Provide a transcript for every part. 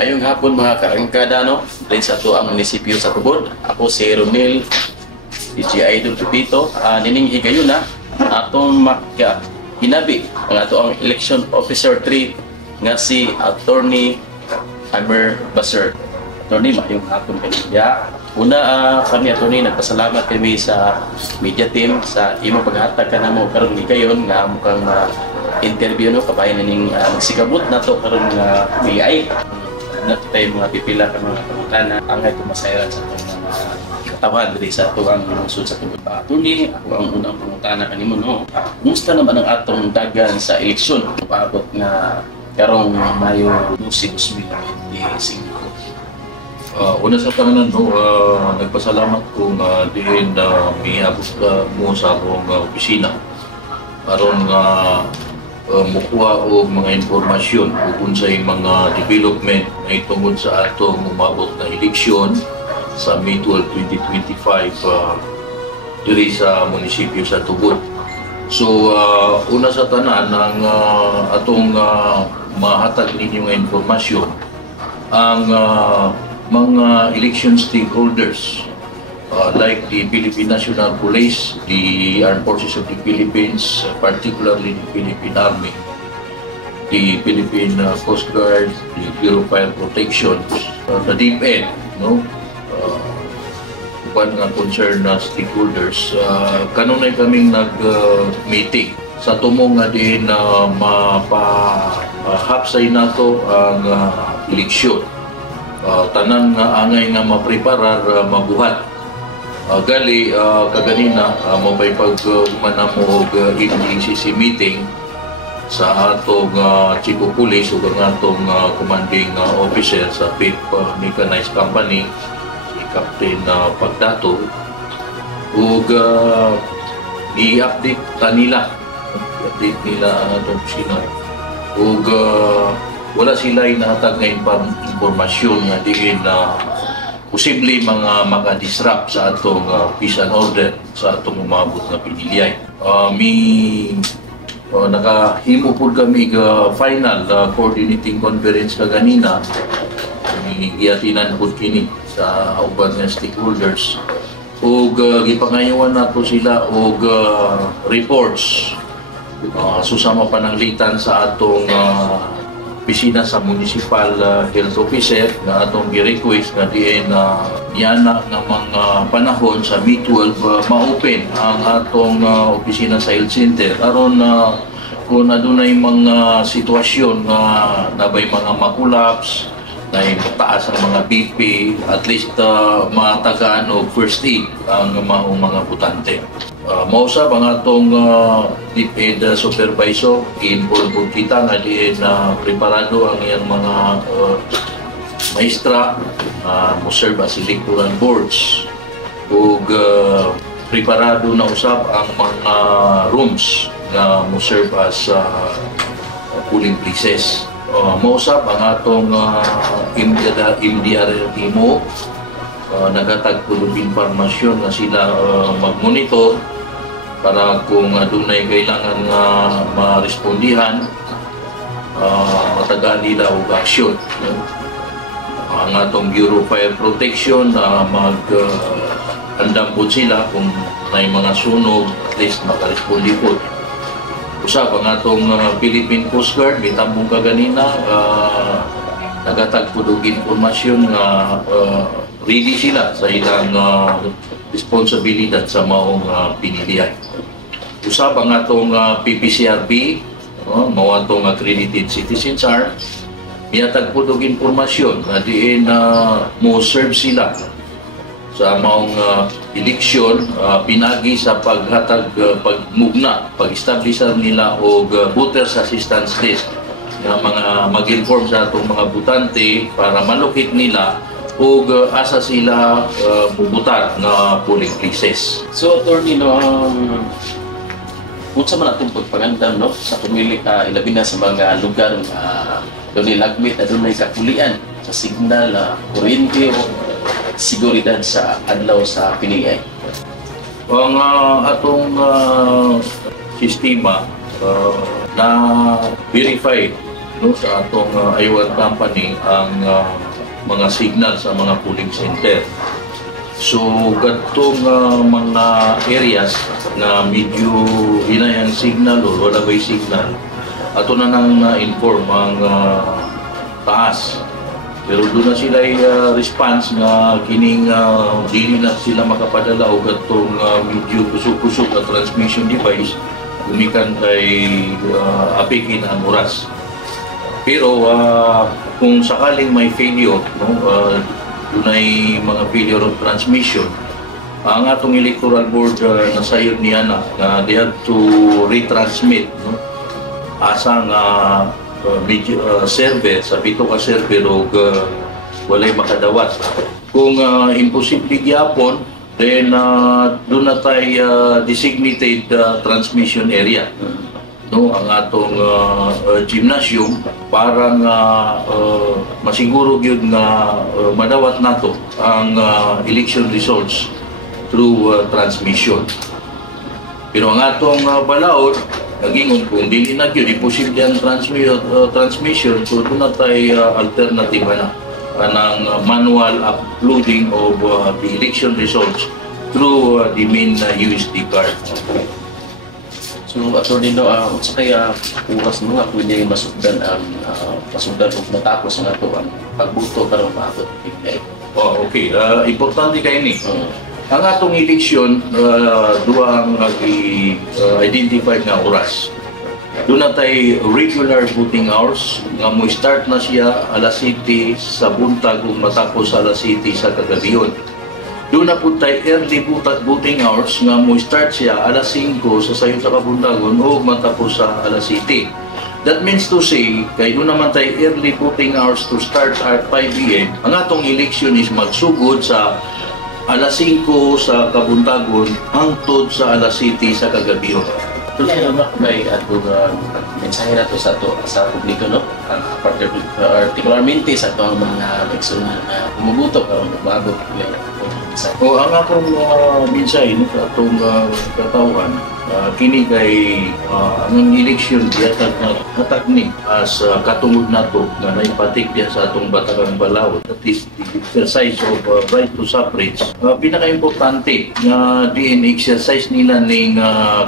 Mayong hapon mga kaangkada, no? Dahil sa ito ang munisipyo sa Tubod. Ako si Ronel, DJ Idol Pipito. Nining higayon na atong hinabi ang ato ang election officer 3 nga si Attorney Hammer Basser. Attorney, mayong hapon kaniya. Una kami attorney, nagpasalamat kami sa media team sa imong paghatag ka na mo karon higayon nga mukhang interview no kabayan ning sigabot nato karon nga PI. Natay mga pipila ka mga pangutana angay tumasayaran sa itong mga katawan diri sa tuwang lungsod sa Tubod. Attorney, ako ang unang pangutana kanimo no. Kumusta naman ang atong dagan sa eleksyon paabot nga karong Mayo 12, 2025? Una sa tanan no, nagpasalamat ko nga diin na miabot mo sa akong opisina aron nga mukuha og mga informasyon kung unsay mga development na itungod sa atong umabot na eleksyon sa May 12, 2025 diri sa munisipyo sa Tubod. So una sa tanan ang atong mahatag ninyo nga informasyon ang mga election stakeholders like the Philippine National Police, the Armed Forces of the Philippines, particularly the Philippine Army, the Philippine Coast Guard, the Bureau of Fire Protection, the DepEd, no? Uban nga concerned na stakeholders, kanunay kaming nag-meeting sa tumong nga din na mapahapsay nato ang eleksyon. Tanan nga angay nga mapreparar mabuhat. Gali kaganina mabay pag-umana mo og EDCC meeting sa atong Chief of Police ug ang atong commanding officer sa 5th Mechanized Company, si Captain Pagdato, ug i-update nila ang atong sino ug wala sila inahatag nga impormasyon nga diin na posible mga maka-disrupt sa atong peace and order sa atong umabot na piniliyay. Nakahimo po kami final coordinating conference kaganina. Giyatinan po kini sa uban nga stakeholders. Ug gipangayowan nato sila og reports susama pananglitan sa atong opisina sa Municipal Health Officer na atong gi-request nga diin niyana nga mga panahon sa May 12 ma-open ang atong opisina sa Health Center aron kung adunay mga sitwasyon nga nabay mga makulaps na mataas ang mga BP, at least matagaan og first aid ang mga butante. Mausap ang atong DepEd supervisor, i-inform po kita nga diin na preparado ang iyang mga maestra mo-serve as electoral boards ug preparado na usap ang mga rooms na mo-serve as polling places. Mausap ang atong MDRT mo nagatag po ng informasyon na sila mag-monitor para kung adunay kailangan nga ma-respondihan matagaan nila og aksyon. Ang atong Bureau of Fire Protection mag-andam po sila kung may mga sunog, at least makarespondi po. Usap ang atong Philippine Coast Guard, may tambong kaganina, nagatag po ng informasyon na ready sila sa ilang responsibilidad sa maong pinilihan. Usap ang atong PPCRB, mao atong Accredited Citizens Arm, miyatag po ng informasyon na diin mo serve sila sa maong eleksyon, pinagi sa paghatag, pagmugna, pag-establisan nila og voters assistance list na mga mag-inform sa atong mga butante para malukit nila ug asa sila bubutar na polling places. So attorney no, unsa man atong pagpangandam no sa pumili ilabi na sa mga lugar doon lagmit adunay kapulian sa signal kuryente o seguridad sa adlaw sa pinilian. Ang atong sistema na verify no, sa atong Iwan Company ang mga signal sa mga polling center. So gatong mga areas na medyo hinayang signal o wala ba'y signal, ato na nang inform ang taas. Pero doon na sila response nga kining dili na sila makapadala o gatong medyo kusog-kusog na transmission device gumikan kay apikin ang oras. Pero kung sakaling may failure, no, dunay mga failure of transmission, ang atong electoral board nasayod niya na they have to retransmit, no, asa nga server sa pito ka server o walay makadawat. Kung imposible gyapon, then doon na tayo designated transmission area, no, ang atong gymnasium para nga masiguro gyud nga madawat nato ang election results through transmission. Pero ang atong balaod nagingon kung dili na gyud imposible ang transmission, so doon na tayo alternative na kanang manual uploading of the election results through the main USD card. So, attorney no, sa kaya oras mo nga pwede masugdan ang masugdan o matapos nga ito ang pagbuto para maabot. Oh, okay. Importante kayo ni. Ang atong eleksyon, duha ang identified na oras. Doon na tayo regular voting hours, nga mo start na siya alas 7 sa buntag o matapos alas 7 sa kagabiyon. Doon na po tayo early voting hours, nga mo start siya alas 5 sa sayo sa kabuntagon o matapos sa alas 7. That means to say, kay doon naman tayo early voting hours to start at 5 p.m., ang atong election is magsugod sa alas 5 sa kabuntagon hangtod sa alas 7 sa kagabiyon. Kaya naman may mensahe na to sa publiko, no? Particularmente sa itong mga eleksyon na bumubuto para maabot O ang akong mensahe no, sa itong katawan, kini kay ang eleksyon diatag na hatag ni as katungod nato nga naipatik diya sa atong Batagang Balao, that is the exercise of right to suffrage. Pinaka-importante nga diin exercise nila ning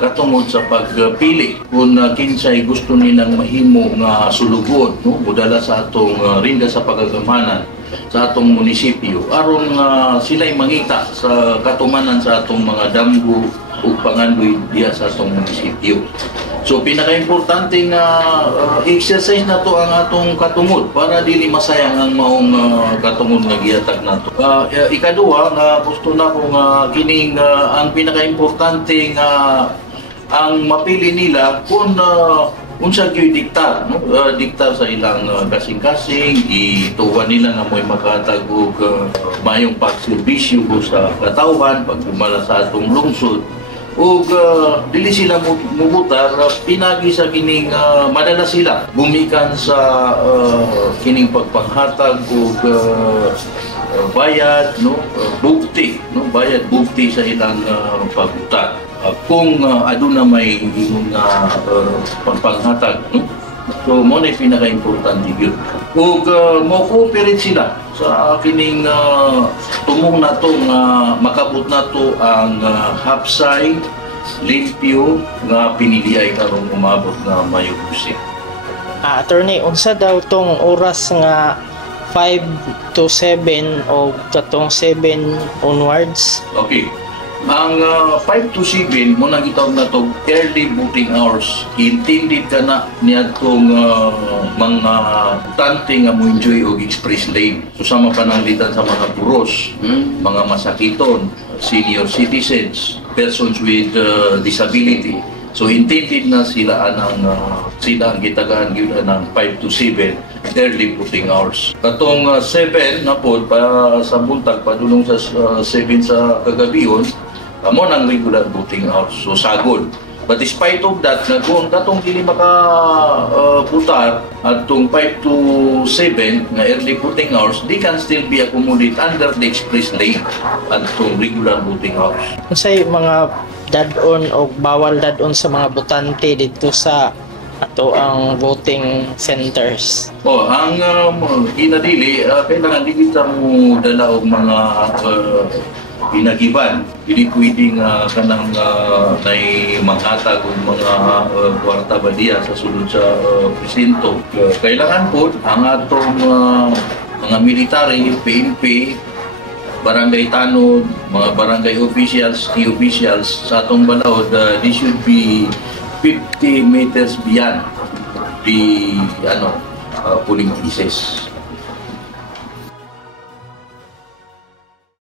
katungod sa pagpili kung kinsay gusto nilang mahimo nga sulugon, no, mudala sa atong rinda sa pagagamanan sa atong munisipyo aron sila'y mangita sa katumanan sa atong mga damgo o pangandoy diya sa atong munisipyo. So pinaka-importante nga exercise na to ang atong katungod para dili masayang ang maong katungod nga gihatag nato. Ikaduha nga gusto na ko nga kining ang pinaka-importante nga ang mapili nila kung unsa gyud diktar, no? Diktar sa ilang kasing-kasing, ituwa nila nga mo'y makatag og mayong pagserbisyo sa katawhan, pagdumala sa atong lungsod, ug dili sila mubutar pinagi sa kining madala sila gumikan sa kining pagpanghatag og bayad, no, bugti, no, bayad bugti sa ilang pagbutat. Kung aduna may imong pagpanghatag, no? So mo na pinaka-importante yun. Ug mo-cooperate sila sa kining tumong na to nga makabot na to ang hapsay, limpyo nga piniliay karong umabot na Mayo 12. Attorney, unsa daw tong oras nga 5 to 7 o katong 7 onwards? Okay. Ang 5 to 7 mo nang gitawag na to early voting hours. Intended ka na niya itong mga tante nga mo enjoy og express lane. Susama pananglitan sa mga puros, mga masakiton, senior citizens, persons with disability. So intended na sila ang gitagaan gyud ng 5 to 7 early voting hours. Katong 7 na po pa sa buntag padulong sa 7 sa kagabion, amo nang regular voting hours, so sagol. But despite of that, kung datong dili makaputar at tong 5 to 7 na early voting hours, they can still be accommodated under the express lane at tong regular voting hours. Unsay mga dadon o bawal dadon sa mga botante dito sa ato ang voting centers. Ang hinadili, kailangan di kita mo dala og mga pinagiban. Hindi pwedeng kanang nay manghatag og mga kwarta ba diya sa sulod sa presinto. Kailangan po ang atong mga military, PNP, barangay tanod, mga barangay officials, key officials sa atong balaod, they should be 50 meters beyond the polling places.